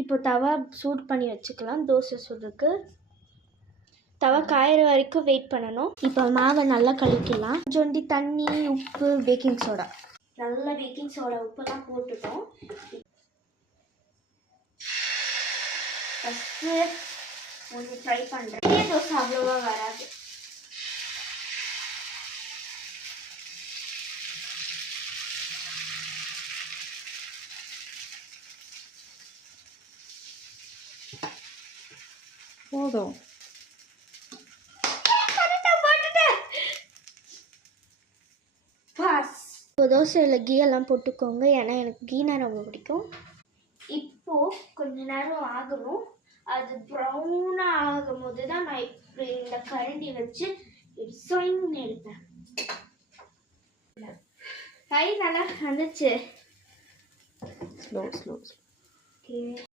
இப்போ தவா சூடு பண்ணி வச்சுக்கலாம். தோசை சுடுறதுக்கு தவா காயிற வரைக்கும் வெயிட் பண்ணணும். இப்போ மாவை நல்லா கலக்கிடலாம். கொஞ்சோண்டி தண்ணி, உப்பு, பேக்கிங் சோடா, நல்லா பேக்கிங் சோடா உப்பெல்லாம் போட்டுட்டோம். ஃபஸ்ட்டு ஒன்று ட்ரை பண்ணுறேன். பெரிய தோசை அவ்வளோவா வராது. போதும். இப்போ தோசையில் கீ எல்லாம் போட்டுக்கோங்க, ஏன்னா எனக்கு கீனா ரொம்ப பிடிக்கும். இப்போது கொஞ்ச நேரம் ஆகணும். அது ப்ரௌனாக ஆகும் போது தான் நான் இப்படி இந்த கரண்டி வச்சு சொயின்னு எடுப்பேன். கை நல்லா வந்துச்சு. ஸ்லோ. ஓகே.